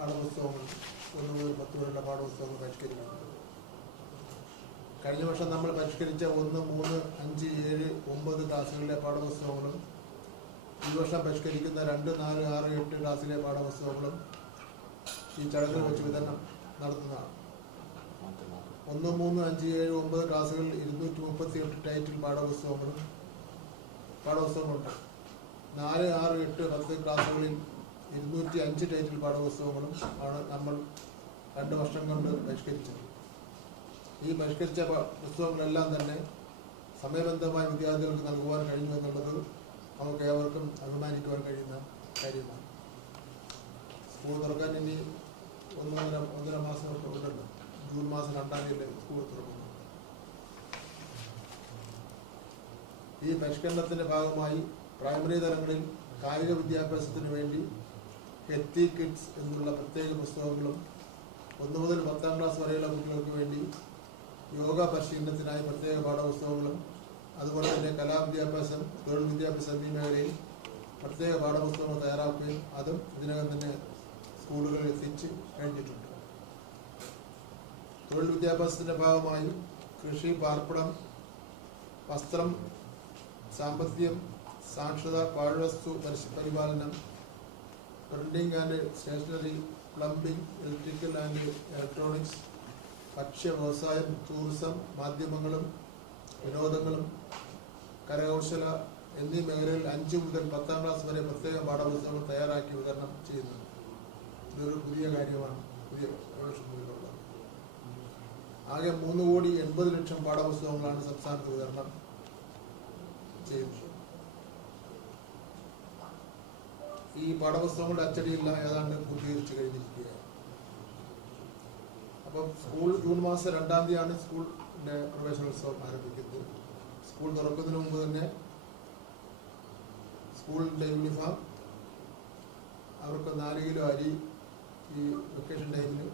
പാഠപുസ്തകങ്ങൾ ഒന്ന് മുതൽ പത്ത് വരെയുള്ള പാഠപുസ്തകങ്ങൾ പരിഷ്കരിക്കണം. കഴിഞ്ഞ വർഷം നമ്മൾ പരിഷ്കരിച്ച ഒന്ന് മൂന്ന് അഞ്ച് ഏഴ് ഒമ്പത് ക്ലാസ്സുകളിലെ പാഠപുസ്തകങ്ങളും ഈ വർഷം പരിഷ്കരിക്കുന്ന രണ്ട് നാല് ആറ് എട്ട് ക്ലാസ്സിലെ പാഠപുസ്തകങ്ങളും ഈ ചടങ്ങിൽ വെച്ച് വിതരണം നടത്തുന്നതാണ്. ഒന്ന് മൂന്ന് അഞ്ച് ഏഴ് ഒമ്പത് ക്ലാസ്സുകളിൽ ഇരുന്നൂറ്റി മുപ്പത്തി എട്ട് ടൈറ്റിൽ പാഠപുസ്തകങ്ങളും പാഠപുസ്തകങ്ങളുണ്ട്. നാല് ആറ് എട്ട് പത്ത് ക്ലാസ്സുകളിൽ ഇരുന്നൂറ്റി അഞ്ച് ടൈറ്റിൽ പാഠപുസ്തകങ്ങളും ആണ് നമ്മൾ രണ്ട് വർഷം കൊണ്ട് പരിഷ്കരിച്ചത്. ഈ പരിഷ്കരിച്ച പുസ്തകങ്ങളെല്ലാം തന്നെ സമയബന്ധമായി വിദ്യാർത്ഥികൾക്ക് നൽകുവാൻ കഴിഞ്ഞു എന്നുള്ളത് നമുക്ക് ഏവർക്കും അഭിമാനിക്കുവാൻ കഴിയുന്ന കാര്യമാണ്. സ്കൂൾ തുറക്കാൻ ഇനി ഒന്നൊന്നര ഒന്നര മാസം ഉണ്ടല്ലോ. ജൂൺ മാസം രണ്ടാം തീയതി സ്കൂൾ തുറക്കുന്നു ഈ പരിഷ്കരണത്തിന്റെ ഭാഗമായി പ്രൈമറി തലങ്ങളിൽ കായിക വിദ്യാഭ്യാസത്തിന് വേണ്ടി ഹെത്തി കിഡ്സ് എന്നുള്ള പ്രത്യേക പുസ്തകങ്ങളും ഒന്ന് മുതൽ പത്താം ക്ലാസ് വരെയുള്ള കുട്ടികൾക്ക് വേണ്ടി യോഗ പരിശീലനത്തിനായി പ്രത്യേക പാഠപുസ്തകങ്ങളും അതുപോലെ തന്നെ കലാവിദ്യാഭ്യാസം തൊഴിൽ വിദ്യാഭ്യാസം എന്നീ മേഖലയിൽ പ്രത്യേക പാഠപുസ്തകങ്ങൾ തയ്യാറാക്കുകയും അതും ഇതിനകം തന്നെ സ്കൂളുകളിൽ എത്തിച്ച് കഴിഞ്ഞിട്ടുണ്ട്. തൊഴിൽ വിദ്യാഭ്യാസത്തിന്റെ ഭാഗമായി കൃഷി പാർപ്പിടം വസ്ത്രം സാമ്പത്തികം സാക്ഷരത പാഴ്വസ്തു പരിപാലനം printing and stationery plumbing electrical and electronics ഭക്ഷ്യ വ്യവസായം ടൂറിസം മാധ്യമങ്ങളും വിനോദങ്ങളും കരകൗശല എന്നീ മേഖലയിൽ അഞ്ച് മുതൽ പത്താം ക്ലാസ് വരെ പ്രത്യേക പാഠപുസ്തകങ്ങൾ തയ്യാറാക്കി വിതരണം ചെയ്യുന്നുണ്ട് ഇതൊരു പുതിയ കാര്യമാണ്. പുതിയ ആകെ മൂന്ന് കോടി എൺപത് ലക്ഷം പാഠപുസ്തകങ്ങളാണ് സംസ്ഥാനത്ത് വിതരണം ചെയ്യുന്നത്. ഈ പാഠപുസ്തകങ്ങളുടെ അച്ചടിയെല്ലാം ഏതാണ്ട് പൂർത്തീകരിച്ചു കഴിഞ്ഞിരിക്കുകയാണ്. അപ്പം സ്കൂൾ ജൂൺ മാസം രണ്ടാം തീയതിയാണ് സ്കൂളിന്റെ പ്രവേശനോത്സവം ആരംഭിക്കുന്നത്. സ്കൂൾ തുറക്കുന്നതിന് മുമ്പ് തന്നെ സ്കൂളിന്റെ യൂണിഫോം അവർക്ക് നാല് കിലോ അരി ഈ വെക്കേഷൻ ടൈമിൽ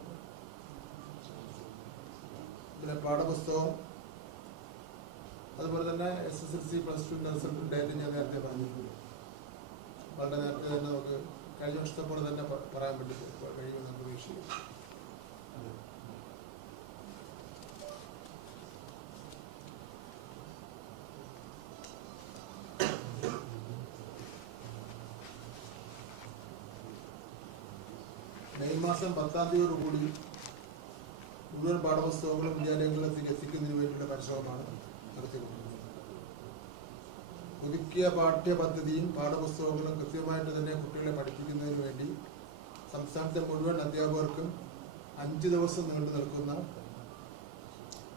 പിന്നെ പാഠപുസ്തകം അതുപോലെ തന്നെ S S L C plus two result date ഞാൻ നേരത്തെ പറഞ്ഞിട്ടുണ്ട്. വളരെ നേരത്തെ തന്നെ നമുക്ക് കഴിഞ്ഞ വർഷത്തെ പോലെ തന്നെ പറയാൻ വേണ്ടി കഴിയുമെന്ന് പ്രതീക്ഷിക്കും മെയ് മാസം പത്താം തീയതിയോടുകൂടി മുഴുവൻ പാഠപുസ്തകങ്ങളും വിദ്യാലയങ്ങളിലേക്ക് എത്തിക്കുന്നതിന് വേണ്ടിയുള്ള പരിശ്രമമാണ് നടത്തിക്കൊണ്ടിരിക്കുന്നത്. പുതുക്കിയ പാഠ്യപദ്ധതിയും പാഠപുസ്തകങ്ങളും കൃത്യമായിട്ട് തന്നെ കുട്ടികളെ പഠിപ്പിക്കുന്നതിന് വേണ്ടി സംസ്ഥാനത്തെ മുഴുവൻ അധ്യാപകർക്കും അഞ്ച് ദിവസം നീണ്ടു നിൽക്കുന്ന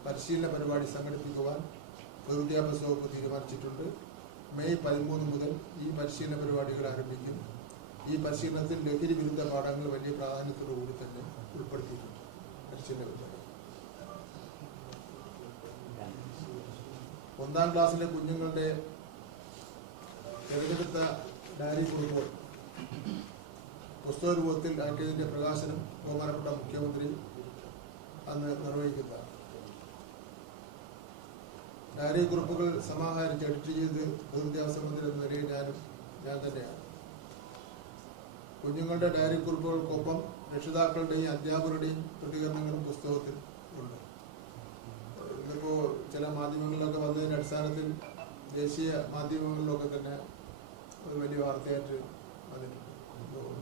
പരിശീലന പരിപാടി സംഘടിപ്പിക്കുവാൻ പൊതുവിദ്യാഭ്യാസ വകുപ്പ് തീരുമാനിച്ചിട്ടുണ്ട്. മെയ് പതിമൂന്ന് മുതൽ ഈ പരിശീലന പരിപാടികൾ ആരംഭിക്കും. ഈ പരിശീലനത്തിൽ ലഹരി വിരുദ്ധ പാഠങ്ങൾ വലിയ പ്രാധാന്യത്തോടു കൂടി തന്നെ ഉൾപ്പെടുത്തിയിട്ടുണ്ട്. പരിശീലന പരിപാടി. ഒന്നാം ക്ലാസ്സിലെ കുഞ്ഞുങ്ങളുടെ തിരഞ്ഞെടുത്ത ഡയറി കുറിപ്പുകൾ പുസ്തക രൂപത്തിൽ ആക്കിയതിന്റെ പ്രകാശനം ബഹുമാനപ്പെട്ട മുഖ്യമന്ത്രി അന്ന് നിർവഹിക്കുന്നതാണ്. ഡയറി കുറിപ്പുകൾ സമാഹരിച്ച് എഡിറ്റ് ചെയ്ത് പൊതുവിദ്യാഭ്യാസ മന്ത്രി എന്ന നിലയിൽ ഞാനും ഞാൻ തന്നെയാണ്. കുഞ്ഞുങ്ങളുടെ ഡയറി കുറിപ്പുകൾക്കൊപ്പം രക്ഷിതാക്കളുടെയും അധ്യാപകരുടെയും പ്രതികരണങ്ങളും പുസ്തകത്തിൽ ഉണ്ട്. ഇതിപ്പോൾ ചില മാധ്യമങ്ങളിലൊക്കെ വന്നതിന്റെ അടിസ്ഥാനത്തിൽ ദേശീയ മാധ്യമങ്ങളിലൊക്കെ തന്നെ ഒരു വലിയ വാർത്തയായിട്ട് വന്നിട്ടുണ്ട്.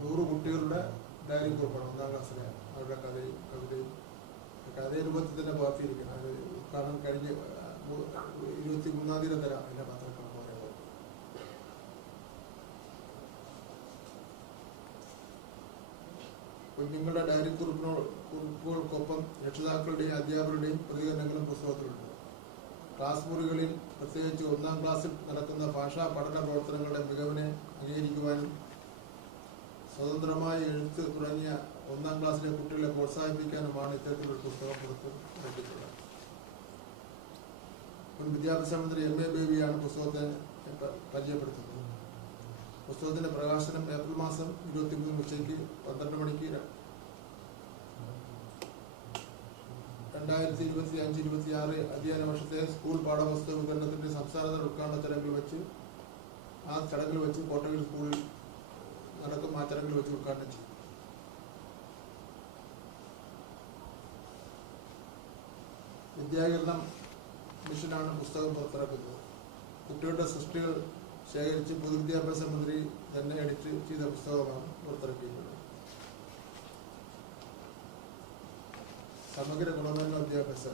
നൂറ് കുട്ടികളുടെ ഡയറി ഗ്രൂപ്പാണ് ഒന്നാം ക്ലാസ്സിലെ അവരുടെ കഥയും കവിതയും. കഥ രൂപത്തിൽ തന്നെ പകർത്തിയിരിക്കുന്നത് അത് കാരണം കഴിഞ്ഞ ഇരുപത്തി മൂന്നാം തീയതി തരാം അതിന്റെ പത്രം കുഞ്ഞുങ്ങളുടെ ഡയറി കുറിപ്പിനോ കുറിപ്പുകൾക്കൊപ്പം രക്ഷിതാക്കളുടെയും അധ്യാപകരുടെയും പ്രതികരണങ്ങളും പുസ്തകത്തിലുണ്ട്. ക്ലാസ് മുറികളിൽ പ്രത്യേകിച്ച് ഒന്നാം ക്ലാസ്സിൽ നടക്കുന്ന ഭാഷാ പഠന പ്രവർത്തനങ്ങളുടെ മികവിനെ അംഗീകരിക്കുവാനും സ്വതന്ത്രമായി എഴുത്ത് തുടങ്ങിയ ഒന്നാം ക്ലാസ്സിലെ കുട്ടികളെ പ്രോത്സാഹിപ്പിക്കാനുമാണ് ഇത്തരത്തിലൊരു പുസ്തകം പുറത്ത് ഇറക്കിയിട്ടുള്ളത് മുൻ വിദ്യാഭ്യാസ മന്ത്രി എം എ ബേബിയാണ് പുസ്തകത്തെ പരിചയപ്പെടുത്തുന്നത്. പുസ്തകത്തിന്റെ പ്രകാശനം ഏപ്രിൽ മാസം ഇരുപത്തിമൂന്ന് ഉച്ചയ്ക്ക് പന്ത്രണ്ട് മണിക്ക് രണ്ടായിരത്തി ഇരുപത്തി അഞ്ച് ഇരുപത്തി ആറ് അധ്യയന വർഷത്തെ സ്കൂൾ പാഠപുസ്തക വിതരണത്തിന്റെ സംസ്ഥാനതല ഉദ്ഘാടന ചടങ്ങിൽ വെച്ച് ആ ചടങ്ങിൽ വെച്ച് കോട്ടയിൽ സ്കൂളിൽ നടക്കും ആ ചടങ്ങിൽ വെച്ച് ഉദ്ഘാടനം ചെയ്യും വിദ്യാകരണം മിഷനാണ് പുസ്തകം പുറത്തിറക്കുന്നത്. കുട്ടികളുടെ സൃഷ്ടികൾ ശേഖരിച്ച് പൊതുവിദ്യാഭ്യാസ മന്ത്രി തന്നെ എഡിറ്റ് ചെയ്ത പുസ്തകമാണ് പുറത്തിറക്കിയിട്ടുള്ളത്. സമഗ്ര ഗുണമേന്മ വിദ്യാഭ്യാസ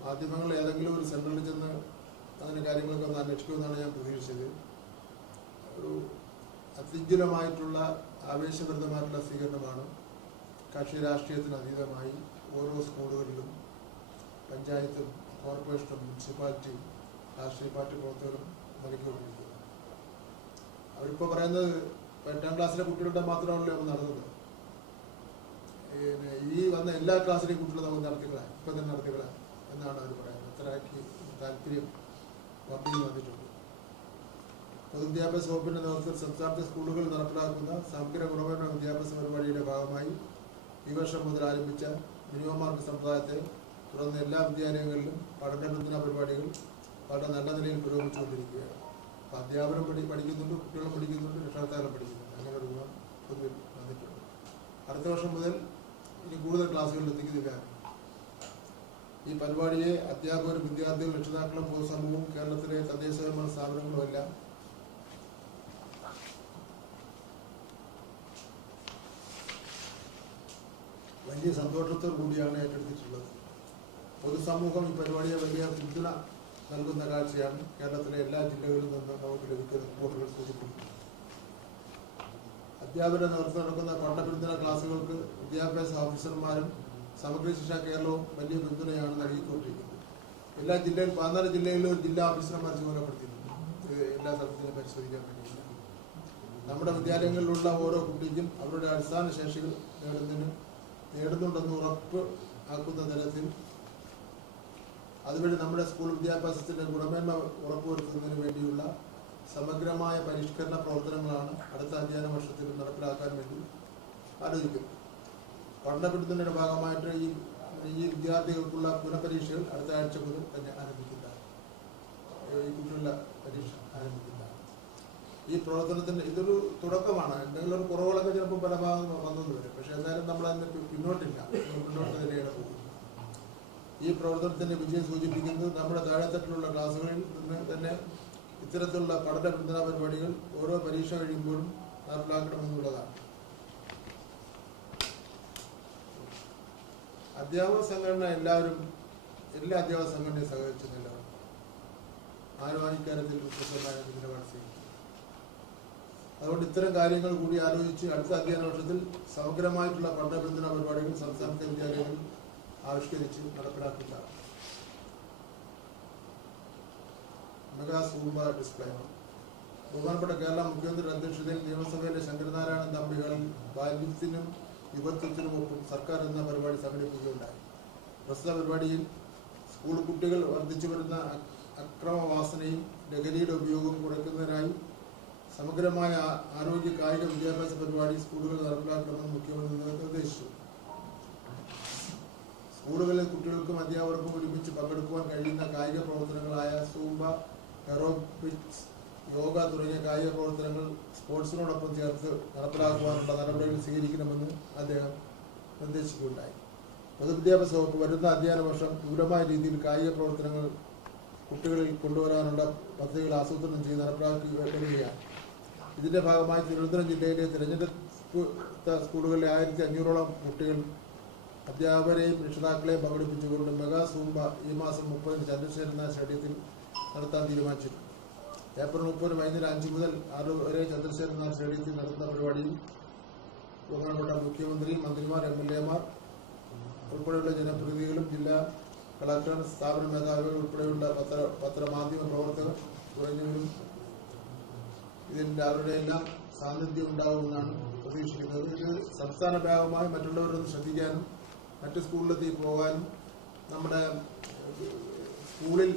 മാധ്യമങ്ങൾ ഏതെങ്കിലും ഒരു സെന്ററിൽ ചെന്ന് അതിന്റെ കാര്യങ്ങളൊക്കെ ഒന്ന് അന്വേഷിക്കുമെന്നാണ് ഞാൻ പ്രതീക്ഷിച്ചത്. ഒരു അത്യുജ്വലമായിട്ടുള്ള ആവേശഭരിതമായിട്ടുള്ള സ്വീകരണമാണ് കക്ഷി രാഷ്ട്രീയത്തിന് അതീതമായി ഓരോ സ്കൂളുകളിലും പഞ്ചായത്തും കോർപ്പറേഷനും മുനിസിപ്പാലിറ്റിയും രാഷ്ട്രീയ പാർട്ടി പ്രവർത്തകരും നൽകിക്കൊണ്ടിരിക്കുന്നത് അവരിപ്പോൾ പറയുന്നത് എട്ടാം ക്ലാസ്സിലെ കുട്ടികളുടെ മാത്രമല്ലേ നമ്മൾ നടന്നത്. ഈ വന്ന എല്ലാ ക്ലാസ്സിനെയും കുട്ടികളും നമ്മൾ നടത്തിക്കളാം. ഇപ്പം തന്നെ നടത്തിക്കളാം എന്നാണ് അവർ പറയുന്നത്. അത്രയ്ക്ക് താല്പര്യം വർദ്ധിച്ചു വന്നിട്ടുണ്ട്. പൊതുവിദ്യാഭ്യാസ വകുപ്പിന്റെ നേതൃത്വത്തിൽ സംസ്ഥാനത്തെ സ്കൂളുകളിൽ നടപ്പിലാക്കുന്ന സമഗ്ര ഗുണമേന്മ വിദ്യാഭ്യാസ പരിപാടിയുടെ ഭാഗമായി ഈ വർഷം മുതൽ ആരംഭിച്ച മിനിമം സമ്പ്രദായത്തെ തുടർന്ന് എല്ലാ വിദ്യാലയങ്ങളിലും പഠനബന്ധന പരിപാടികൾ വളരെ നല്ല നിലയിൽ പുരോഗമിച്ചുകൊണ്ടിരിക്കുകയാണ്. അപ്പം അധ്യാപനം പഠി പഠിക്കുന്നുണ്ട് കുട്ടികളും പഠിക്കുന്നുണ്ട് രക്ഷകർത്താക്കളും പഠിക്കുന്നുണ്ട്. അങ്ങനെ ഒരു ഗുണം പൊതുവിൽ വന്നിട്ടുണ്ട്. അടുത്ത വർഷം മുതൽ ഇനി കൂടുതൽ ക്ലാസ്സുകളിൽ എത്തിക്കുന്നില്ല ഈ പരിപാടിയെ അധ്യാപകരും വിദ്യാർത്ഥികളും രക്ഷിതാക്കളും പൊതുസമൂഹവും കേരളത്തിലെ തദ്ദേശീയമായ സ്വയംഭരണ സ്ഥാപനങ്ങളും എല്ലാം വലിയ സന്തോഷത്തോടു കൂടിയാണ് ഏറ്റെടുത്തിട്ടുള്ളത്. പൊതുസമൂഹം ഈ പരിപാടിയെ വലിയ പിന്തുണ നൽകുന്ന കാഴ്ചയാണ് കേരളത്തിലെ എല്ലാ ജില്ലകളിൽ നിന്നും നമുക്ക് ലഭിക്കുന്ന റിപ്പോർട്ടുകൾ സൂചിപ്പിക്കുന്നത് അധ്യാപന നേതൃത്വം നടക്കുന്ന പഠന പിന്തുണ ക്ലാസുകൾക്ക് വിദ്യാഭ്യാസ ഓഫീസർമാരും സമഗ്ര ശിക്ഷാ കേരളവും വലിയ പിന്തുണയാണ് നൽകിക്കൊണ്ടിരിക്കുന്നത്. എല്ലാ ജില്ലയിൽ പതിനാല് ജില്ലയിലും ഒരു ജില്ലാ ഓഫീസർമാർ ചുമതലപ്പെടുത്തിയിട്ടുണ്ട് എല്ലാ സ്ഥലത്തിനും പരിശോധിക്കാൻ നമ്മുടെ വിദ്യാലയങ്ങളിലുള്ള ഓരോ കുട്ടിക്കും അവരുടെ അടിസ്ഥാന ശേഷികൾ നേടുന്നതിന് നേടുന്നുണ്ടെന്ന് ഉറപ്പ് ആക്കുന്ന തരത്തിൽ അതുവഴി നമ്മുടെ സ്കൂൾ വിദ്യാഭ്യാസത്തിന്റെ ഗുണമേന്മ ഉറപ്പുവരുത്തുന്നതിന് വേണ്ടിയുള്ള സമഗ്രമായ പരിഷ്കരണ പ്രവർത്തനങ്ങളാണ് അടുത്ത അധ്യയന വർഷത്തിൽ നടപ്പിലാക്കാൻ വേണ്ടി ആലോചിക്കുന്നത്. പഠനപ്പെടുത്തുന്നതിന്റെ ഭാഗമായിട്ട് ഈ ഈ വിദ്യാർത്ഥികൾക്കുള്ള പുനഃപരീക്ഷകൾ അടുത്ത ആഴ്ച മുതൽ തന്നെ ആരംഭിക്കുന്നതാണ്. ഈ പരീക്ഷ ഈ പ്രവർത്തനത്തിന്റെ ഇതൊരു തുടക്കമാണ്. എന്തെങ്കിലും ഒരു കുറവുകളൊക്കെ ചിലപ്പോൾ പല ഭാഗം വന്നു വരും. പക്ഷെ എന്തായാലും നമ്മൾ അതിന് പിന്നോട്ടില്ല. മുന്നോട്ട് തന്നെയാണ് പോകുന്നത്. ഈ പ്രവർത്തനത്തിന്റെ വിജയം സൂചിപ്പിക്കുന്നത് നമ്മുടെ താഴെത്തട്ടിലുള്ള ക്ലാസ്സുകളിൽ നിന്ന് തന്നെ ഇത്തരത്തിലുള്ള പഠന പിന്തുണ പരിപാടികൾ ഓരോ പരീക്ഷ കഴിയുമ്പോഴും നടപ്പിലാക്കണമെന്നുള്ളതാണ്. അധ്യാപക സംഘടന എല്ലാവരും എല്ലാ അധ്യാപക സംഘടനയും സഹകരിച്ചിട്ടില്ല ആരും അതുകൊണ്ട് ഇത്തരം കാര്യങ്ങൾ കൂടി ആലോചിച്ച് അടുത്ത അധ്യയന വർഷത്തിൽ സമഗ്രമായിട്ടുള്ള പഠന പിന്തുണ പരിപാടികൾ സംസ്ഥാനത്തെ വിദ്യാലയങ്ങളിൽ ആവിഷ്കരിച്ച് നടപ്പിലാക്കില്ല മെഗാ സൂമ്പ ഡിസ്പ്ലേ ബഹുമാനപ്പെട്ട കേരള മുഖ്യമന്ത്രിയുടെ അധ്യക്ഷതയിൽ നിയമസഭയിലെ ശങ്കരനാരായണൻ തമ്പികൾ ബാല്യത്തിനും യുവത്വത്തിനുമൊപ്പം സർക്കാർ എന്ന പരിപാടി സംഘടിപ്പിക്കുകയുണ്ടായി. പ്രസ്തുത പരിപാടിയിൽ സ്കൂൾ കുട്ടികൾ വർദ്ധിച്ചു വരുന്ന അക്രമവാസനയും ലഹരിയുടെ ഉപയോഗവും കുറയ്ക്കുന്നതിനായി സമഗ്രമായ ആരോഗ്യ കായിക വിദ്യാഭ്യാസ പരിപാടി സ്കൂളുകൾ നടപ്പിലാക്കണമെന്ന് മുഖ്യമന്ത്രി നിർദ്ദേശിച്ചു. സ്കൂളുകളിൽ കുട്ടികൾക്കും അധ്യാപകർക്കും ഒരുമിച്ച് പങ്കെടുക്കുവാൻ കഴിയുന്ന കായിക പ്രവർത്തനങ്ങളായ സൂംബ എറോബിക്സ് യോഗ തുടങ്ങിയ കായിക പ്രവർത്തനങ്ങൾ സ്പോർട്സിനോടൊപ്പം ചേർത്ത് നടപ്പിലാക്കുവാനുള്ള നടപടികൾ സ്വീകരിക്കണമെന്ന് അദ്ദേഹം നിർദ്ദേശിക്കുകയുണ്ടായി. പൊതുവിദ്യാഭ്യാസ വകുപ്പ് വരുന്ന അധ്യയന വർഷം ദൂരമായ രീതിയിൽ കായിക പ്രവർത്തനങ്ങൾ കുട്ടികളിൽ കൊണ്ടുവരാനുള്ള പദ്ധതികൾ ആസൂത്രണം ചെയ്ത് നടപ്പിലാക്കുകയാണ് ഇതിന്റെ ഭാഗമായി തിരുവനന്തപുരം ജില്ലയിലെ തിരഞ്ഞെടുത്ത സ്കൂളുകളിലെ ആയിരത്തി അഞ്ഞൂറോളം കുട്ടികൾ അധ്യാപകരെയും രക്ഷിതാക്കളെയും പങ്കെടുപ്പിച്ചുകൊണ്ട് മെഗാ സൂംബ ഈ മാസം മുപ്പതിന് ചന്ദ്രശേഖരനാഥ് സ്റ്റേഡിയത്തിൽ നടത്താൻ തീരുമാനിച്ചിട്ടുണ്ട് ഏപ്രിൽ മുപ്പത് വൈകുന്നേരം അഞ്ച് മുതൽ ആറ് വരെ ചന്ദ്രശേഖരൻ നാഥ് സ്റ്റേഡിയത്തിൽ നടത്തുന്ന പരിപാടിയിൽ ബഹുമാനപ്പെട്ട മുഖ്യമന്ത്രി മന്ത്രിമാർ എം എൽ എമാർ ഉൾപ്പെടെയുള്ള ജനപ്രതിനിധികളും ജില്ലാ കളക്ടർ സ്ഥാപന മേധാവികൾ ഉൾപ്പെടെയുള്ള പത്ര പത്രമാധ്യമ പ്രവർത്തകർ തുടങ്ങിയവരും ഇതിന്റെ അവരുടെ എല്ലാം സാന്നിധ്യം ഉണ്ടാകുമെന്നാണ് പ്രതീക്ഷിക്കുന്നത്. ഇത് സംസ്ഥാന വ്യാപകമായി മറ്റുള്ളവരൊന്ന് ശ്രദ്ധിക്കാനും മറ്റ് സ്കൂളിലെത്തി പോകാനും നമ്മുടെ സ്കൂളിൽ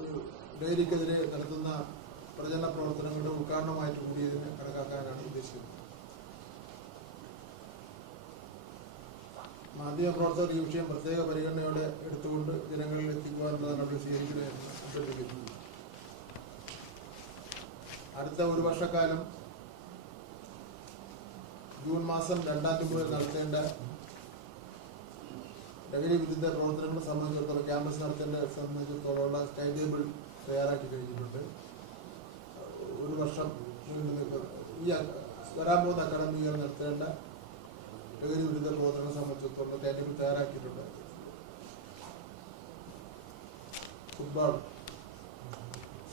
ഒരു ഡയറിക്കെതിരെ നടത്തുന്ന പ്രചരണ പ്രവർത്തനങ്ങളുടെ ഉദ്ഘാടനമായിട്ട് കൂടി ഇതിനെ കണക്കാക്കാനാണ് ഉദ്ദേശിക്കുന്നത് മാധ്യമപ്രവർത്തകർ ഈ വിഷയം പ്രത്യേക പരിഗണനയോടെ എടുത്തുകൊണ്ട് ജനങ്ങളിൽ എത്തിക്കുവാനുള്ള എന്നതാണ് സ്വീകരിക്കണമെന്ന് അഭ്യർത്ഥിക്കുന്നു. അടുത്ത ഒരു വർഷക്കാലം ജൂൺ മാസം രണ്ടാം തീയതി മുതൽ നടത്തേണ്ട ലഹരി വിരുദ്ധ പ്രവർത്തനങ്ങളെ സംബന്ധിച്ചിടത്തോളം ക്യാമ്പസ് നടത്തേണ്ട സംബന്ധിച്ചിടത്തോളമുള്ള ടൈം ടേബിൾ തയ്യാറാക്കി കഴിഞ്ഞിട്ടുണ്ട്. ഒരു വർഷം ഈ വരാൻ പോകുന്ന അക്കാഡമികൾ നടത്തേണ്ട ലഹരി വിരുദ്ധ പ്രവർത്തനങ്ങളെ സംബന്ധിച്ചിടത്തോളം ടൈം ടേബിൾ തയ്യാറാക്കിയിട്ടുണ്ട്. ഫുട്ബോൾ.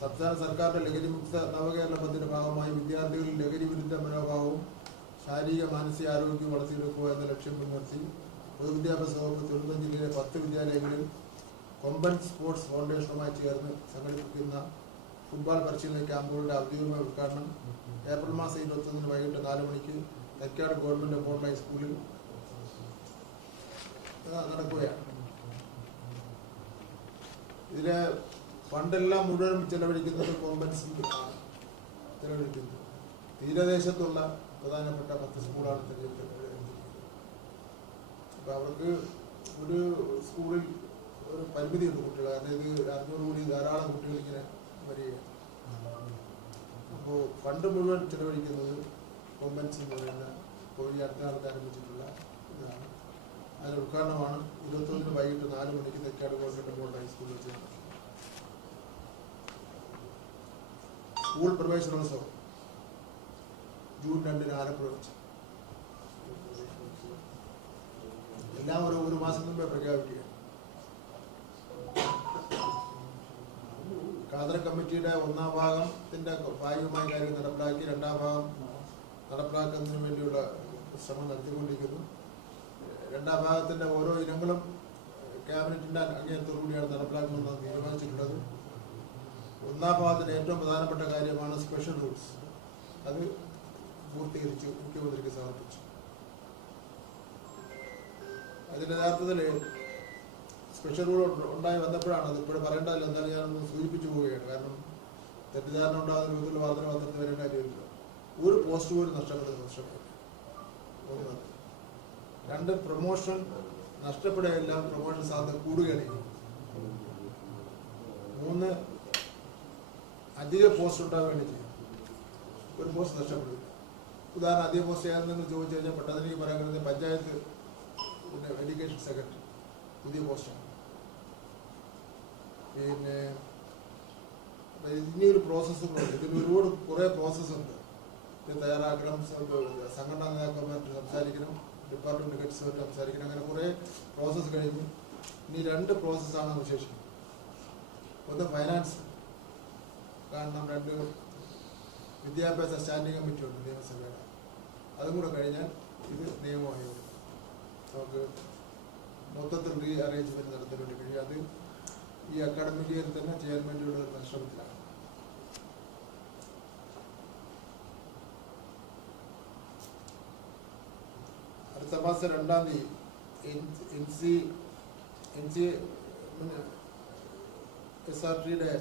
സംസ്ഥാന സർക്കാരിന്റെ ലഹരി മുക്ത നവകേരള പദ്ധതിയുടെ ഭാഗമായി വിദ്യാർത്ഥികളിൽ ലഹരി വിരുദ്ധ മനോഭാവവും ശാരീരിക മാനസിക ആരോഗ്യവും വളർത്തിയെടുക്കുക എന്ന ലക്ഷ്യം മുൻനിർത്തി പൊതുവിദ്യാഭ്യാസ വകുപ്പ് തിരുവനന്തപുരം ജില്ലയിലെ പത്ത് വിദ്യാലയങ്ങളിൽ കൊമ്പൻ സ്പോർട്സ് ഫൗണ്ടേഷനുമായി ചേർന്ന് സംഘടിപ്പിക്കുന്ന ഫുട്ബോൾ പരിശീലന ക്യാമ്പുകളുടെ ഔദ്യോഗിക ഉദ്ഘാടനം ഏപ്രിൽ മാസം ഇരുപത്തൊന്നിന് വൈകിട്ട് നാല് മണിക്ക് തെക്കാട് ഗവൺമെന്റ് മോഡൽ ഹൈസ്കൂളിൽ നടക്കുകയാണ്. ഇതിലെ ഫണ്ടെല്ലാം മുഴുവൻ ചെലവഴിക്കുന്നത് കോമ്പൻസ് ചെലവഴിക്കുന്നത് തീരദേശത്തുള്ള പ്രധാനപ്പെട്ട പത്ത് സ്കൂളാണ് തിരഞ്ഞെടുത്തിരിക്കുന്നത് അപ്പൊ അവർക്ക് ഒരു സ്കൂളിൽ ഒരു പരിമിതിയുണ്ട് കുട്ടികൾ കാരണം ഇത് അഞ്ഞൂറ് കൂടി ധാരാളം കുട്ടികൾ ഇങ്ങനെ വരികയാണ്. അപ്പോൾ ഫണ്ട് മുഴുവൻ ചെലവഴിക്കുന്നത് കോമ്പൻസ് എന്ന് പറയുന്ന കോഴി അടുത്ത ആരംഭിച്ചിട്ടുള്ള ഇതാണ്. അതിന്റെ ഉദ്ഘാടനമാണ്. ഇരുപത്തൊന്നിന് വൈകിട്ട് നാല് മണിക്ക് തെക്കാട് ഗവൺമെന്റ് ബോർഡ് ഹൈസ്കൂളിൽ വെച്ച്. സ്കൂൾ പ്രവേശനോത്സവം ജൂൺ രണ്ടിന് ആലപ്പുഴ വെച്ച്. എല്ലാം ഒരു ഒരു മാസം മുമ്പേ പ്രഖ്യാപിക്കുക. കാതറ കമ്മിറ്റിയുടെ ഒന്നാം ഭാഗത്തിന്റെ ഭാഗികമായ കാര്യം നടപ്പിലാക്കി രണ്ടാം ഭാഗം നടപ്പിലാക്കുന്നതിന് വേണ്ടിയുള്ള ശ്രമം നടത്തിക്കൊണ്ടിരിക്കുന്നു. രണ്ടാം ഭാഗത്തിന്റെ ഓരോ ഇനങ്ങളും ക്യാബിനറ്റിന്റെ അംഗീകാരത്തോടുകൂടിയാണ് നടപ്പിലാക്കുന്നത് തീരുമാനിച്ചിട്ടുള്ളത്. ഒന്നാം ഭാഗത്തിന്റെ ഏറ്റവും പ്രധാനപ്പെട്ട കാര്യമാണ് സ്പെഷ്യൽ റൂൾസ്. അത് പൂർത്തീകരിച്ചു മുഖ്യമന്ത്രിക്ക് സമർപ്പിച്ചു. അതിന്റെ യഥാർത്ഥത്തിൽ സ്പെഷ്യൽ റൂൾ ഉണ്ടായി വന്നപ്പോഴാണ് അത് ഇപ്പോഴും പറയേണ്ടതില്ല. എന്തായാലും ഞാനൊന്ന് സൂചിപ്പിച്ചു പോവുകയാണ്. കാരണം തെറ്റിദ്ധാരണ ഉണ്ടാകുന്ന രൂപത്തിൽ വാർത്തകൾ വന്നിട്ട് വരേണ്ട കാര്യമില്ല. ഒരു പോസ്റ്റ് പോലും നഷ്ടപ്പെടുന്ന നഷ്ടപ്പെടും രണ്ട് പ്രൊമോഷൻ നഷ്ടപ്പെടുകയല്ല പ്രൊമോഷൻ സാധ്യത കൂടുകയാണ് മൂന്ന് അധിക പോസ്റ്റ് ഉണ്ടാകാൻ വേണ്ടി ചെയ്യും. ഒരു പോസ്റ്റ് നഷ്ടപ്പെടും ഉദാഹരണം അധിക പോസ്റ്റ് ഏതെന്ന് ചോദിച്ചു കഴിഞ്ഞാൽ പെട്ടെന്ന് എനിക്ക് പറയാൻ പഞ്ചായത്ത് പിന്നെ എഡ്യൂക്കേഷൻ സെക്രട്ടറി പുതിയ പോസ്റ്റാണ് പിന്നെ അപ്പൊ ഇനി ഒരു പ്രോസസ്സ് ഇതിൽ ഒരുപാട് കുറേ പ്രോസസ്സ് ഉണ്ട്. ഇത് തയ്യാറാക്കണം സംഘടനാ നേതാക്കന്മാരായിട്ട് സംസാരിക്കണം ഡിപ്പാർട്ട്മെന്റ് ഹെഡ്സുമായിട്ട് സംസാരിക്കണം. അങ്ങനെ കുറേ പ്രോസസ്സ് കഴിഞ്ഞു. ഇനി രണ്ട് പ്രോസസ്സാണ് അവശേഷിക്കുന്നത് ഒന്ന് ഫൈനാൻസ് കാരണം രണ്ട് വിദ്യാഭ്യാസ സ്റ്റാൻഡിംഗ് കമ്മിറ്റി ഉണ്ട് നിയമസഭയുടെ. അതും കൂടെ കഴിഞ്ഞാൽ ഇത് നിയമമായി വരും നമുക്ക് മൊത്തത്തിൽ റീ അറേഞ്ച്മെന്റ് നടത്താൻ വേണ്ടി കഴിയും. അത് ഈ അക്കാഡമിക് ഇയർ തന്നെ ചെയർമാന്റെ ശ്രമത്തിലാണ്. അടുത്ത മാസം രണ്ടാം തീയതി N C N C S R ടിയുടെ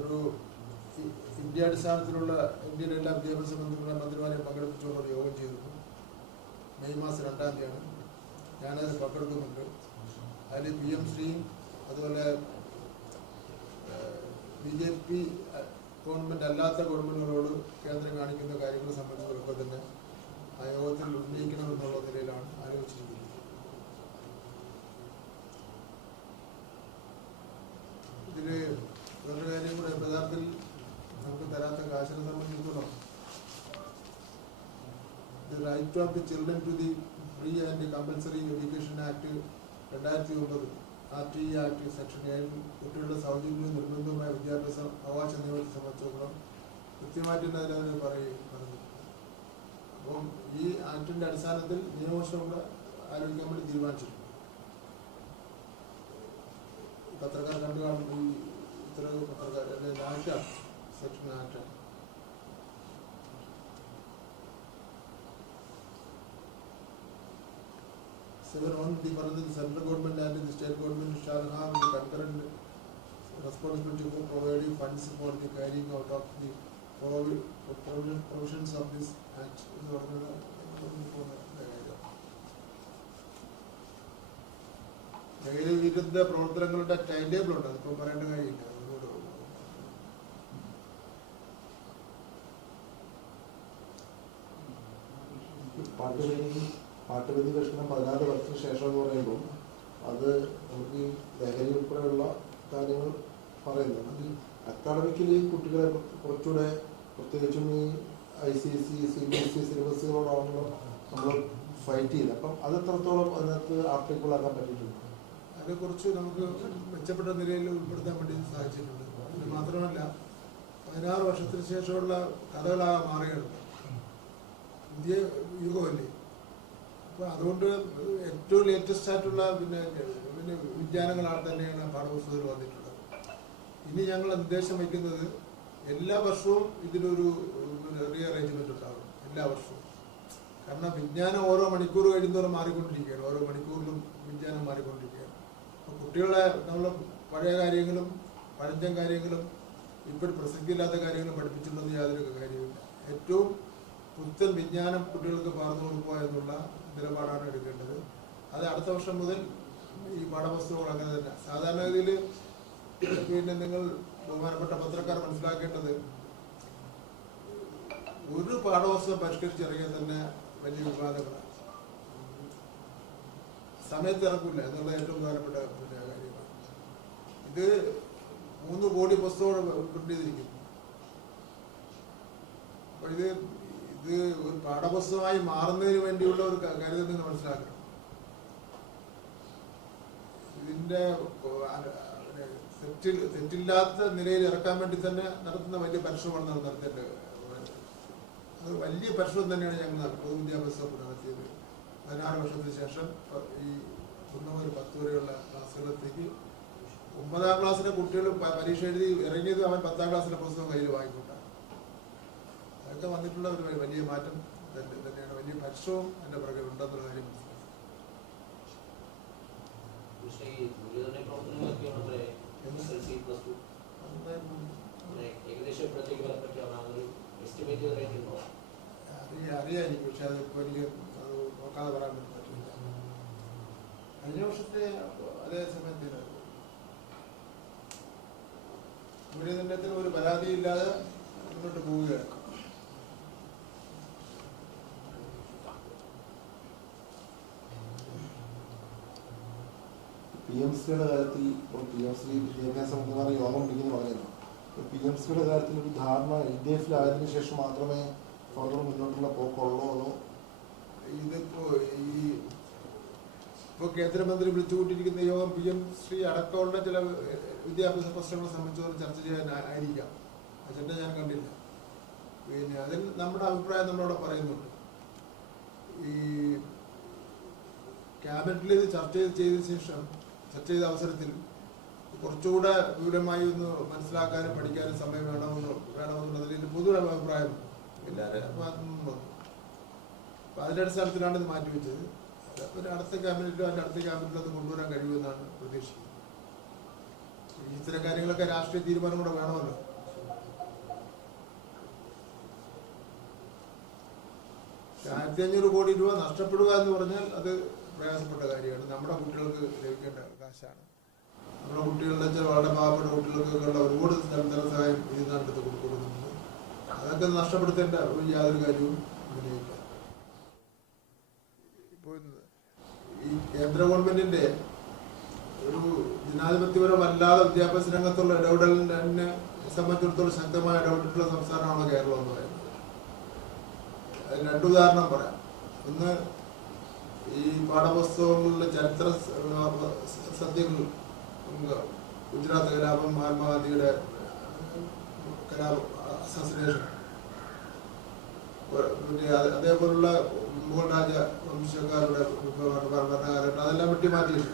ഒരു ഇന്ത്യാടിസ്ഥാനത്തിലുള്ള ഇന്ത്യയിലെ എല്ലാ വിദ്യാഭ്യാസ മന്ത്രിമാരെ മന്ത്രിമാരെ പങ്കെടുപ്പിച്ചുകൊണ്ട് ഒരു യോഗം ചെയ്തിരുന്നു മെയ് മാസം രണ്ടാം തീയതിയാണ്. ഞാനതിൽ പങ്കെടുക്കുന്നുണ്ട്. അതിൽ പി എം ശ്രീയും അതുപോലെ ബി ജെ പി ഗവൺമെന്റ് അല്ലാത്ത ഗവൺമെന്റുകളോട് കേന്ദ്രം കാണിക്കുന്ന കാര്യങ്ങളെ സംബന്ധിച്ചൊക്കെ തന്നെ ആ യോഗത്തിൽ ഉന്നയിക്കണമെന്നുള്ള നിലയിലാണ് ആലോചിച്ചിരിക്കുന്നത്. ഇതിൽ വേറൊരു കാര്യം കൂടെ യഥാർത്ഥത്തിൽ നമുക്ക് തരാത്ത കാശിനെ സംബന്ധിച്ചിടത്തോളം the right of the children to the free and compulsory education act രണ്ടായിരത്തി ഒമ്പത് ആർ ടി ആക്ട് സെക്ഷൻ ഏഴ് കുട്ടികളുടെ സൗജന്യവും നിർബന്ധവുമായ വിദ്യാഭ്യാസ അവകാശ നിയമത്തെ സംബന്ധിച്ചിടത്തോളം കൃത്യമായിട്ട് തന്നെ അതിനകത്ത് അപ്പം ഈ ആക്ടിന്റെ അടിസ്ഥാനത്തിൽ നിയമവശം ആലോചിക്കാൻ വേണ്ടി തീരുമാനിച്ചിട്ടുണ്ട്. പത്രക്കാർ കണ്ടു കാണുന്നു ഈ ഉത്തരവ് പത്രക്കാർ അല്ലെങ്കിൽ ആക്ടാണ് സെക്ഷൻ ആക്ടാണ് Seven on the പറയുന്നത് the central government and the state government shall have the concurrent responsibility for providing funds for the carrying out of the provi- provision- provisions of this act. ലഹരി വിരുദ്ധ പ്രവർത്തനങ്ങളുടെ time table ഉണ്ട് അതിപ്പോ പറയേണ്ട കാര്യമില്ല അതുകൂടെ fund പാട്ടുപതി Krishnan പതിനാല് വർഷത്തിന് ശേഷം എന്ന് പറയുമ്പോൾ അത് നമുക്ക് ഈ ലഹരി ഉൾപ്പെടെയുള്ള കാര്യങ്ങൾ പറയുന്നുണ്ട് അക്കാഡമിക്കലി കുട്ടികളെ കുറച്ചുകൂടെ പ്രത്യേകിച്ചും ഈ I C S C C B S C സിലബസുകളോടാണല്ലോ നമ്മൾ ഫൈറ്റ് ചെയ്തത് അപ്പം അത് എത്രത്തോളം അതിനകത്ത് ആപ്ലിക്കബിൾ ആക്കാൻ പറ്റിയിട്ടുണ്ട് അതിനെക്കുറിച്ച് നമുക്ക് മെച്ചപ്പെട്ട നിലയിൽ ഉൾപ്പെടുത്താൻ വേണ്ടി സാധിച്ചിട്ടുണ്ട്. അത് മാത്രമല്ല പതിനാറ് വർഷത്തിന് ശേഷമുള്ള കഥകളാകെ മാറുകയാണ് ഇന്ത്യ യുഗമല്ലേ? അപ്പോൾ അതുകൊണ്ട് ഏറ്റവും ലേറ്റസ്റ്റ് ആയിട്ടുള്ള പിന്നെ പിന്നെ വിജ്ഞാനങ്ങളാണ് തന്നെയാണ് പാഠപുസ്തകത്തിൽ വന്നിട്ടുള്ളത്. ഇനി ഞങ്ങൾ നിർദ്ദേശം വയ്ക്കുന്നത് എല്ലാ വർഷവും ഇതിനൊരു റീ അറേഞ്ച്മെന്റ് ഉണ്ടാകും എല്ലാ വർഷവും. കാരണം വിജ്ഞാനം ഓരോ മണിക്കൂർ കഴിയുന്നതോറും മാറിക്കൊണ്ടിരിക്കുകയാണ്. ഓരോ മണിക്കൂറിലും വിജ്ഞാനം മാറിക്കൊണ്ടിരിക്കുകയാണ്. അപ്പോൾ കുട്ടികളെ നമ്മൾ പഴയ കാര്യങ്ങളും പഴഞ്ചൻ കാര്യങ്ങളും ഇപ്പോഴും പ്രസക്തിയില്ലാത്ത കാര്യങ്ങളും പഠിപ്പിച്ചിട്ടുണ്ടെന്ന് യാതൊരു കാര്യമില്ല ഏറ്റവും പുത്തൻ വിജ്ഞാനം കുട്ടികൾക്ക് പകർന്നു കൊടുക്കുക എന്നുള്ള നിലപാടാണ് എടുക്കേണ്ടത്. അത് അടുത്ത വർഷം മുതൽ ഈ പാഠപുസ്തകങ്ങൾ അങ്ങനെ തന്നെ. സാധാരണഗതിയിൽ പിന്നെ നിങ്ങൾ ബഹുമാനപ്പെട്ട പത്രക്കാർ മനസ്സിലാക്കേണ്ടത് ഒരു പാഠപുസ്തകം പരിഷ്കരിച്ചിറങ്ങിയാൽ തന്നെ വലിയ വിവാദങ്ങളാണ്. സമയത്ത് ഇറക്കില്ല എന്നുള്ള ഏറ്റവും പ്രധാനപ്പെട്ട കാര്യമാണ്. ഇത് മൂന്ന് കോടി പുസ്തകങ്ങൾ പ്രിന്റ് ചെയ്തിരിക്കുന്നു അപ്പൊ ഇത് ഇത് ഒരു പാഠപുസ്തകമായി മാറുന്നതിന് വേണ്ടിയുള്ള ഒരു കാര്യം നിങ്ങൾ മനസ്സിലാക്കണം. ഇതിന്റെ തെറ്റിൽ തെറ്റില്ലാത്ത നിലയിൽ ഇറക്കാൻ വേണ്ടി തന്നെ നടത്തുന്ന വലിയ പരിശ്രമമാണ് നമ്മൾ നടത്തേണ്ടത്. അത് വലിയ പരിശ്രമം തന്നെയാണ് ഞങ്ങൾ പൊതു വിദ്യാഭ്യാസ വകുപ്പ് നടത്തിയത്. പതിനാറ് വർഷത്തിന് ശേഷം ഈ ഒന്ന് മുതൽ പത്ത് വരെയുള്ള ക്ലാസ്സുകളിലേക്ക് ഒമ്പതാം ക്ലാസ്സിലെ കുട്ടികൾ പരീക്ഷ എഴുതി ഇറങ്ങിയത് അവൻ പത്താം ക്ലാസ്സിലെ പുസ്തകം കയ്യിൽ വാങ്ങിക്കൊണ്ടാണ്. അതൊക്കെ വന്നിട്ടുള്ള ഒരു വലിയ മാറ്റം തന്നെയാണ്. വലിയ പരിശ്രമം എന്റെ പുറകെ ഉണ്ടെന്നുള്ള കാര്യം അറിയാം എനിക്ക് പക്ഷെ അത് എനിക്ക് അത് നോക്കാതെ പറയാൻ പറ്റില്ല. കഴിഞ്ഞ വർഷത്തെ അതേ സമയത്ത് മൂല്യനിർണയത്തിന് ഒരു പരാതിയില്ലാതെ മുന്നോട്ട് പോവുകയാണ് പി സിയുടെ കാര്യത്തിൽ പി എം സി വിദ്യാഭ്യാസ മന്ത്രിമാർ യോഗം വിളിക്കുന്നു പറഞ്ഞല്ലോ പി എം സിയുടെ കാര്യത്തിൽ ഒരു ധാരണ എൽ ഡി എഫിലായതിനു ശേഷം മാത്രമേ ഫർദർ മുന്നോട്ടുള്ള പോക്കുള്ളൂ അതോ? ഇതിപ്പോ ഈ ഇപ്പോൾ കേന്ദ്രമന്ത്രി വിളിച്ചുകൂട്ടിയിരിക്കുന്ന യോഗം പി എം ശ്രീ അടക്കമുള്ള ചില വിദ്യാഭ്യാസ പ്രശ്നങ്ങളെ സംബന്ധിച്ചോളം ചർച്ച ആയിരിക്കാം. അജണ്ട ഞാൻ കണ്ടില്ല. പിന്നെ അതിൽ നമ്മുടെ അഭിപ്രായം നമ്മളവിടെ പറയുന്നുണ്ട്. ഈ ക്യാബിനറ്റിൽ ഇത് ചർച്ച ചെയ്ത ശേഷം ചർച്ച ചെയ്ത അവസരത്തിൽ കുറച്ചുകൂടെ വിപുലമായി ഒന്ന് മനസ്സിലാക്കാനും പഠിക്കാനും സമയം വേണമെന്ന് വേണമെന്നുള്ളതിൽ എന്റെ പൊതു അഭിപ്രായം. എല്ലാവരും ഭാഗത്തു നിന്നും വന്നു അപ്പൊ അതിന്റെ അടിസ്ഥാനത്തിലാണ് ഇത് മാറ്റിവെച്ചത് വെച്ചത്. ഒരു അടുത്ത ക്യാബിനറ്റിലോ അതിന്റെ അടുത്ത ക്യാബിനറ്റിലോ അത് കൊണ്ടുവരാൻ കഴിയുമെന്നാണ് പ്രതീക്ഷിക്കുന്നത്. ഇത്തരം കാര്യങ്ങളൊക്കെ രാഷ്ട്രീയ തീരുമാനം കൂടെ വേണമല്ലോ. ആയിരത്തി അഞ്ഞൂറ് കോടി രൂപ നഷ്ടപ്പെടുക എന്ന് പറഞ്ഞാൽ അത് പ്രയാസപ്പെട്ട കാര്യമാണ്. നമ്മുടെ കുട്ടികൾക്ക് ലഭിക്കേണ്ട കാശാണ് നമ്മുടെ കുട്ടികളുടെ വെച്ചാൽ വളരെ പാവപ്പെട്ട കുട്ടികൾക്കൊക്കെയുള്ള ഒരുപാട് ധനസഹായം ഈ എടുത്ത് കൊടുക്കുന്നുണ്ട്. അതൊക്കെ നഷ്ടപ്പെടുത്തേണ്ട ഒരു യാതൊരു കാര്യവും അങ്ങനെയില്ല ഇപ്പോൾ ഈ കേന്ദ്ര ഗവൺമെന്റിന്റെ ഒരു ജനാധിപത്യപരമല്ലാതെ വിദ്യാഭ്യാസ രംഗത്തുള്ള ഇടപെടലിനെ സംബന്ധിച്ചിടത്തോളം ശക്തമായ ഇടപെട്ടിട്ടുള്ള സംസ്ഥാനമാണ് കേരളം എന്ന് പറയുന്നത്. അതിന് രണ്ട് ഉദാഹരണം പറയാം. ഒന്ന് ഈ പാഠപുസ്തകങ്ങളിലെ ചരിത്ര സ- സത്യങ്ങൾ നമുക്ക് ഗുജറാത്ത് കലാപം മഹാത്മാഗാന്ധിയുടെ കലാപ അസാസിനേഷൻ പിന്നെ അത് അതേപോലുള്ള മുഗൾ രാജ വംശക്കാരുടെ ഭരണകാലഘട്ടം അതെല്ലാം വെട്ടിമാറ്റിയില്ല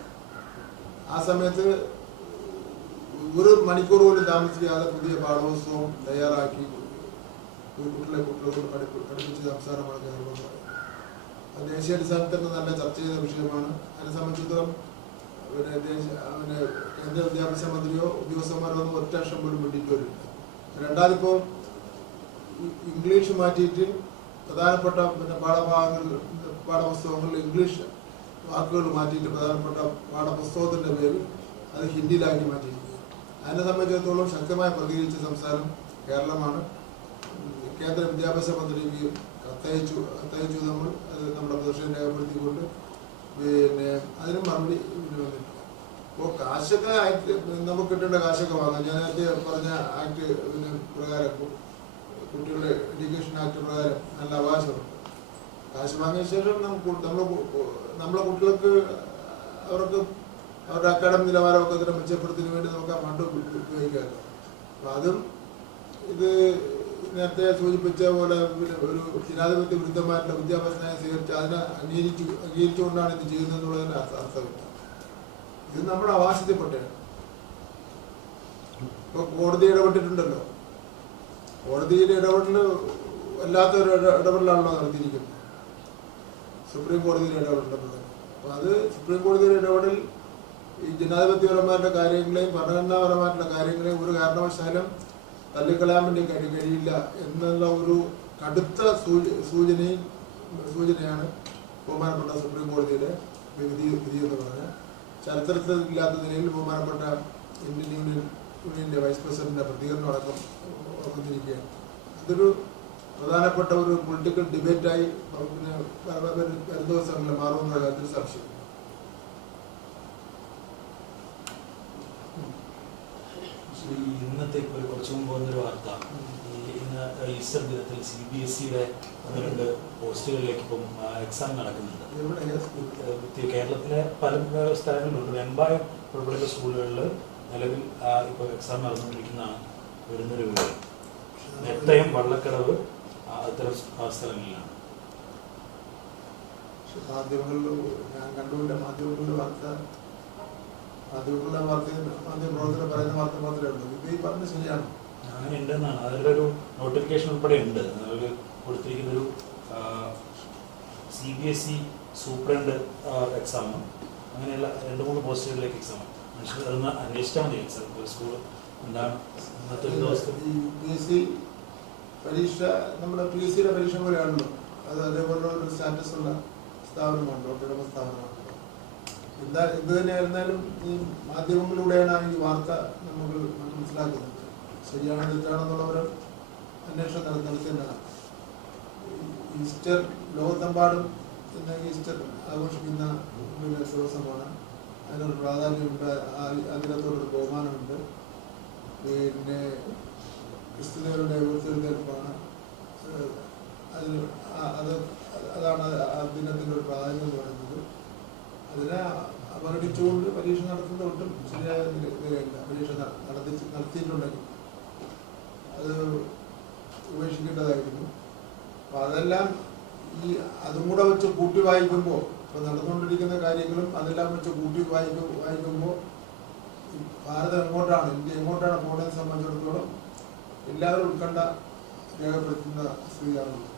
ആ സമയത്ത് ഒരു മണിക്കൂർ പോലും താമസിക്കാതെ പുതിയ പാഠപുസ്തകം തയ്യാറാക്കി കുട്ടികളെ കുട്ടികളോട് പഠിപ്പ് പഠിപ്പിച്ച സംസ്ഥാനമാണ് കേരളം അത് ദേശീയ അടിസ്ഥാനത്തിൽ നല്ല ചർച്ച ചെയ്ത വിഷയമാണ്. അതിനെ സംബന്ധിച്ചിടത്തോളം പിന്നെ പിന്നെ കേന്ദ്ര വിദ്യാഭ്യാസ മന്ത്രിയോ ഉദ്യോഗസ്ഥന്മാരോ ഒന്നും ഒറ്റ അക്ഷരം പോലും വേണ്ടിയിട്ട് വരും രണ്ടാമതിപ്പോ ഇംഗ്ലീഷ് മാറ്റിയിട്ട് പ്രധാനപ്പെട്ട പിന്നെ പാഠഭാഗങ്ങളിൽ പാഠപുസ്തകങ്ങളിൽ ഇംഗ്ലീഷ് വാക്കുകൾ മാറ്റിയിട്ട് പ്രധാനപ്പെട്ട പാഠപുസ്തകത്തിന്റെ പേര് അത് ഹിന്ദിയിലാക്കി മാറ്റിയിരിക്കുക അതിനെ സംബന്ധിച്ചിടത്തോളം ശക്തമായി പ്രതികരിച്ച സംസ്ഥാനം കേരളമാണ്. കേന്ദ്ര വിദ്യാഭ്യാസ മന്ത്രിക്ക് കത്തയച്ചു കത്തയച്ചു നമ്മൾ. നമ്മുടെ പ്രദർശനം രേഖപ്പെടുത്തിക്കൊണ്ട് പിന്നെ അതിന് മറുപടി ഇപ്പോൾ കാശൊക്കെ ആക്ട് നമുക്ക് കിട്ടേണ്ട കാശൊക്കെ വാങ്ങാം. ഞാൻ നേരത്തെ പറഞ്ഞ ആക്ട് പ്രകാരം കുട്ടികളുടെ എഡ്യൂക്കേഷൻ ആക്ട് പ്രകാരം നല്ല അവകാശമുണ്ട്. കാശ് വാങ്ങിയ ശേഷം നമുക്ക് നമ്മൾ നമ്മളെ കുട്ടികൾക്ക് അവർക്ക് അവരുടെ അക്കാഡമി നിലവാരമൊക്കെ മെച്ചപ്പെടുത്തുന്നതിന് വേണ്ടി നമുക്ക് ആ ഫണ്ട് ഉപയോഗിക്കാമല്ലോ. അപ്പം അതും ഇത് നേരത്തെ സൂചിപ്പിച്ച പോലെ ഒരു ജനാധിപത്യ വിരുദ്ധമായിട്ടുള്ള വിദ്യാഭ്യാസ നയം സ്വീകരിച്ച് അതിനെ അംഗീകരിച്ചു അംഗീകരിച്ചുകൊണ്ടാണ് ഇത് ചെയ്യുന്നത് എന്നുള്ളതിന് അർത്ഥമില്ല ഇത് നമ്മുടെ അവകാശത്തിൽപ്പെട്ടാണ് ഇപ്പൊ കോടതി ഇടപെട്ടിട്ടുണ്ടല്ലോ. കോടതിയിൽ ഇടപെടൽ വല്ലാത്തൊരു ഇട- ഇടപെടലാണല്ലോ നടത്തിയിരിക്കുന്നത്. സുപ്രീം കോടതിയിൽ ഇടപെടൽ അപ്പൊ അത് സുപ്രീം കോടതിയിൽ ഇടപെടൽ ഈ ജനാധിപത്യപരമായിട്ടുള്ള കാര്യങ്ങളെയും ഭരണഘടനാപരമായിട്ടുള്ള കാര്യങ്ങളെയും ഒരു കാരണവശാലും തള്ളിക്കളയാൻ വേണ്ടി കഴി കഴിയില്ല എന്നുള്ള ഒരു കടുത്ത സൂച- സൂചനയും സൂചനയാണ് ബഹുമാനപ്പെട്ട സുപ്രീം കോടതിയുടെ വിധി വിധി എന്ന് പറഞ്ഞത്. ചരിത്രത്തിൽ ഇല്ലാത്ത നിലയിൽ ബഹുമാനപ്പെട്ട ഇന്ത്യൻ യൂണിയൻ യൂണിയന്റെ വൈസ് പ്രസിഡന്റിന്റെ പ്രതികരണം അടക്കം വന്നിരിക്കുകയാണ് അതൊരു പ്രധാനപ്പെട്ട ഒരു പൊളിറ്റിക്കൽ ഡിബേറ്റായി പിന്നെ വരുന്ന ദിവസങ്ങളിൽ മാറുമെന്നുള്ള കാര്യത്തിൽ സംശയം ഈ ഇന്നത്തെ ഒരു കുറച്ച് മുമ്പ് വന്നൊരു വാർത്ത. ഇന്ന് ഈസ്റ്റർ ദിനത്തിൽ സി ബി എസ് സിയുടെ ഒന്ന് രണ്ട് പോസ്റ്റുകളിലേക്ക് ഇപ്പം എക്സാം നടക്കുന്നുണ്ട്. കേരളത്തിലെ പല സ്ഥലങ്ങളിലുണ്ട്. വെമ്പായം ഉൾപ്പെടെയുള്ള സ്കൂളുകളിൽ നിലവിൽ ഇപ്പോൾ എക്സാം നടന്നുകൊണ്ടിരിക്കുന്നതാണ് വരുന്നൊരു വിവരം നെട്ടയം വള്ളക്കടവ് അത്തരം സ്ഥലങ്ങളിലാണ്. മാധ്യമങ്ങളിലും മാധ്യമങ്ങളിൽ ഞാൻ കണ്ടുകൊണ്ട് മാധ്യമങ്ങളിലെ വാർത്ത മാധ്യമങ്ങളിലെ വാർത്ത മാധ്യമ പ്രവർത്തകർ പറയുന്ന വാർത്ത മാത്രമേ ഉള്ളൂ. ഇത് ഈ പറഞ്ഞത് ശരിയാണ്. അങ്ങനെ ഉണ്ടെന്നാണ് അതിന്റെ ഒരു നോട്ടിഫിക്കേഷൻ ഉൾപ്പെടെ ഉണ്ട്. അവർ കൊടുത്തിരിക്കുന്ന ഒരു C B S E superintendent exam അങ്ങനെയുള്ള രണ്ട് മൂന്ന് പോസ്റ്റുകളിലേക്ക് എക്സാം മനുഷ്യർ അതൊന്ന് അന്വേഷിച്ചാൽ മതി. എക്സാം സ്കൂൾ എന്താണ് ഇന്നത്തെ ഒരു ദിവസത്തെ ഈ പി എസ് സി പരീക്ഷ നമ്മുടെ പി എസ് സിയുടെ പരീക്ഷ പോലെയാണല്ലോ. അത് അതേപോലെ ഒരു സ്റ്റാറ്റസ് ഉള്ള സ്ഥാപനമാണ് ഡോക്ടറുടെ സ്ഥാപനമാണ് എന്താ എന്ത് തന്നെയായിരുന്നാലും ഈ മാധ്യമങ്ങളിലൂടെയാണ് ഈ വാർത്ത നമുക്ക് മനസ്സിലാക്കുന്നത്. ശരിയാണോ തെറ്റാണെന്നുള്ളവരും അന്വേഷണം നട- നടത്തേണ്ടതാണ് ഈസ്റ്റർ ലോകത്തെമ്പാടും എന്ന ഈസ്റ്റർ ആഘോഷിക്കുന്ന പിന്നെ ദിവസമാണ് അതിനൊരു പ്രാധാന്യമുണ്ട്. അതിനകത്തോടൊരു ബഹുമാനമുണ്ട്. പിന്നെ ക്രിസ്തുദേവരുടെ ഉയർത്തെഴുന്നേൽപ്പാണ് അതിന് അത് അതാണ് ആ ദിനത്തിന്റെ ഒരു പ്രാധാന്യം എന്ന് പറയുന്നത്. അതിനെ അവഗണിച്ചുകൊണ്ട് പരീക്ഷ നടത്തുന്ന ഒട്ടും ശരിയായ നില- നിലയല്ല പരീക്ഷ നടത്തി നടത്തിയിട്ടുണ്ടെങ്കിൽ. അത് ഉപേക്ഷിക്കേണ്ടതായിരുന്നു. അപ്പം അതെല്ലാം ഈ അതും കൂടെ വെച്ച് കൂട്ടി വായിക്കുമ്പോൾ ഇപ്പം നടന്നുകൊണ്ടിരിക്കുന്ന കാര്യങ്ങളും അതെല്ലാം വെച്ച് കൂട്ടി വായിക്കും വായിക്കുമ്പോൾ ഭാരതം എങ്ങോട്ടാണ് ഇന്ത്യ എങ്ങോട്ടാണ് പോകുന്നതിനെ സംബന്ധിച്ചിടത്തോളം എല്ലാവരും ഉത്കണ്ഠ രേഖപ്പെടുത്തുന്ന സ്ഥിതിയാണുള്ളത്.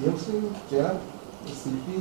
പി എം സി ചേരാൻ സി പി